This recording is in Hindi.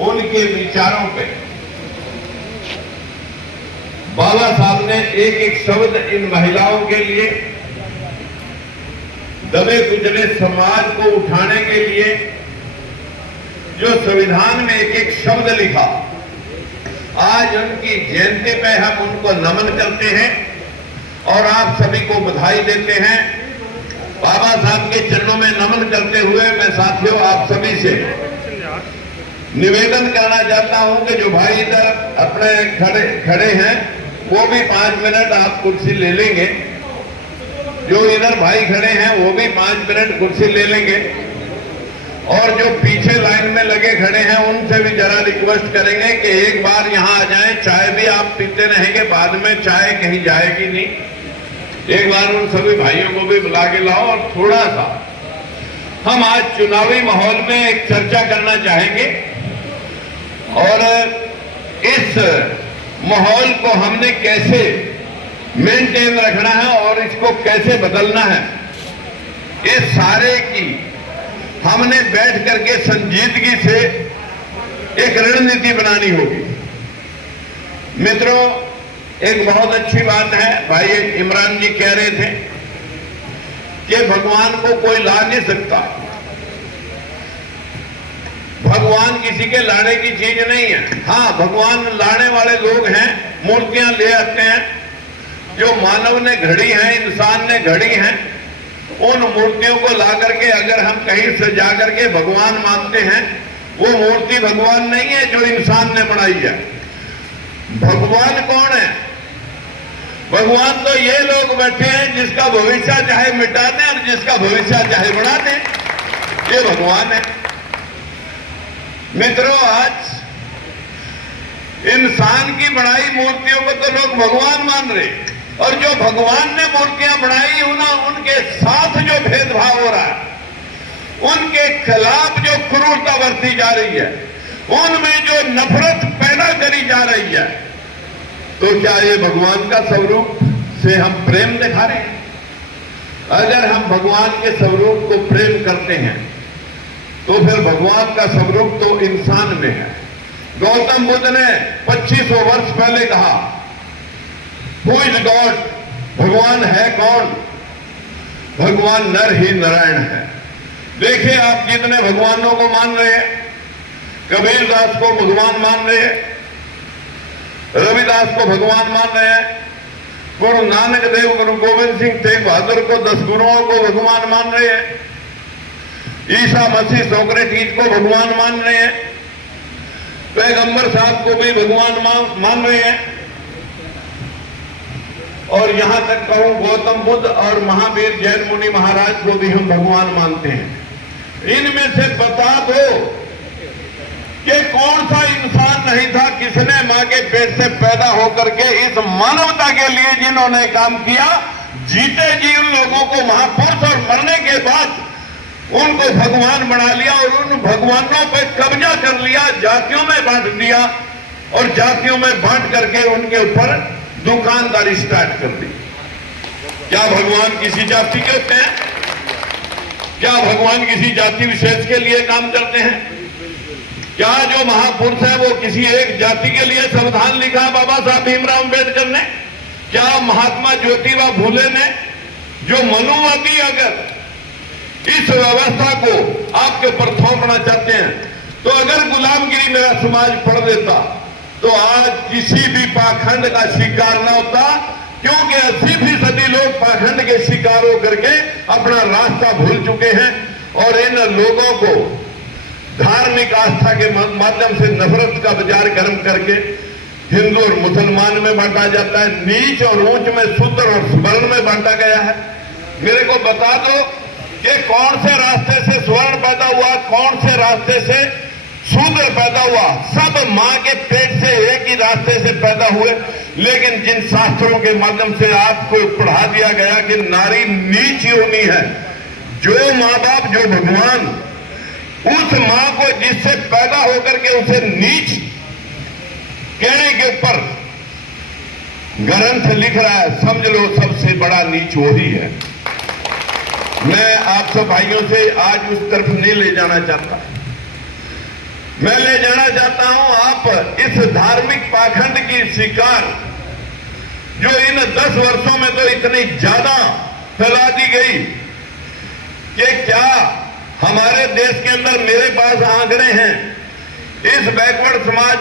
उनके विचारों पे बाबा साहब ने एक एक शब्द इन महिलाओं के लिए, दबे कुचले समाज को उठाने के लिए जो संविधान में एक एक शब्द लिखा, आज उनकी जयंती पे हम उनको नमन करते हैं और आप सभी को बधाई देते हैं। बाबा साहब के चरणों में नमन करते हुए मैं साथियों आप सभी से निवेदन करना चाहता हूं कि जो भाई इधर अपने खड़े हैं वो भी 5 मिनट आप कुर्सी ले लेंगे, जो इधर भाई खड़े हैं वो भी 5 मिनट कुर्सी ले लेंगे, और जो पीछे लाइन में लगे खड़े हैं उनसे भी जरा रिक्वेस्ट करेंगे कि एक बार यहां आ जाएं। चाय भी आप पीते रहेंगे, बाद में चाय कहीं जाएगी नहीं। एक बार उन सभी भाइयों को भी बुला के लाओ। और थोड़ा सा हम आज चुनावी माहौल में एक चर्चा करना चाहेंगे और इस माहौल को हमने कैसे मेंटेन रखना है और इसको कैसे बदलना है, इस सारे की हमने बैठ करके संजीदगी से एक रणनीति बनानी होगी। मित्रों, एक बहुत अच्छी बात है, भाई इमरान जी कह रहे थे कि भगवान को कोई ला नहीं सकता। भगवान किसी के लाने की चीज नहीं है। हाँ, भगवान लाने वाले लोग हैं, मूर्तियां ले आते हैं जो मानव ने घड़ी है, इंसान ने घड़ी है। उन मूर्तियों को ला करके अगर हम कहीं से जा करके भगवान मानते हैं, वो मूर्ति भगवान नहीं है जो इंसान ने बनाई है। भगवान कौन है? भगवान तो ये लोग बैठे हैं जिसका भविष्य चाहे मिटा दें और जिसका भविष्य चाहे बना दें, ये भगवान है। मित्रों, आज इंसान की बनाई मूर्तियों को तो लोग भगवान मान रहे, और जो भगवान ने मूर्तियां बनाई उनके साथ जो भेदभाव हो रहा है, उनके खिलाफ जो क्रूरता बरती जा रही है, उनमें जो नफरत पैदा करी जा रही है, तो क्या ये भगवान का स्वरूप से हम प्रेम दिखा रहे हैं? अगर हम भगवान के स्वरूप को प्रेम करते हैं तो फिर भगवान का स्वरूप तो इंसान में है। गौतम बुद्ध ने 2500 वर्ष पहले कहा, हु इज गॉड? भगवान है कौन? भगवान नर ही नारायण है। देखिए, आप जितने भगवानों को मान रहे हैं, कबीर दास को भगवान मान रहे हैं, रविदास को भगवान मान रहे हैं, गुरु नानक देव, गुरु गोविंद सिंह तेग बहादुर को 10 गुरुओं को भगवान मान रहे हैं, ईसा मसीह सोक्रेटिस को भगवान मान रहे हैं, पैगंबर साहब को भी भगवान मान रहे हैं, और यहां तक कहूं गौतम बुद्ध और महावीर जैन मुनि महाराज को भी हम भगवान मानते हैं। इनमें से बता दो कि कौन सा इंसान नहीं था किसने मां के पेट से पैदा होकर के इस मानवता के लिए जिन्होंने काम किया, जीते जी उन लोगों को महापुरुष और मरने के बाद उनको भगवान बना लिया और उन भगवानों पे कब्जा कर लिया, जातियों में बांट दिया और जातियों में बांट करके उनके ऊपर दुकानदारी स्टार्ट कर दी। क्या भगवान किसी जाति के होते हैं? क्या भगवान किसी जाति विशेष के लिए काम करते हैं? क्या जो महापुरुष है वो किसी एक जाति के लिए संविधान लिखा बाबा साहब भीमराव अम्बेडकर ने? क्या महात्मा ज्योतिबा फूले ने? जो मनुवादी अगर इस व्यवस्था को आपके ऊपर थोपना चाहते हैं, तो अगर गुलामगिरी मेरा समाज पढ़ देता तो आज किसी भी पाखंड का शिकार न होता, क्योंकि 80% लोग पाखंड के शिकार होकर के अपना रास्ता भूल चुके हैं और इन लोगों को धार्मिक आस्था के माध्यम से नफरत का बाजार गर्म करके हिंदू और मुसलमान में बांटा जाता है, नीच और ऊंच में शूद्र और स्वर्ण में बांटा गया है। मेरे को बता दो कि कौन से रास्ते से स्वर्ण पैदा हुआ, कौन से रास्ते से शूद्र पैदा हुआ? सब मां के पेट से एक ही रास्ते से पैदा हुए। लेकिन जिन शास्त्रों के माध्यम से आपको पढ़ा दिया गया कि नारी नीच योनि है, जो माँ बाप, जो भगवान उस मां को जिससे पैदा होकर के उसे नीच कहने के ऊपर ग्रंथ लिख रहा है, समझ लो सबसे बड़ा नीच वही है। मैं आप सब भाइयों से आज उस तरफ नहीं ले जाना चाहता। मैं ले जाना चाहता हूं आप इस धार्मिक पाखंड की शिकार जो इन 10 वर्षों में तो इतनी ज्यादा फैला दी गई कि क्या हमारे देश के अंदर, मेरे पास आंकड़े हैं, इस बैकवर्ड समाज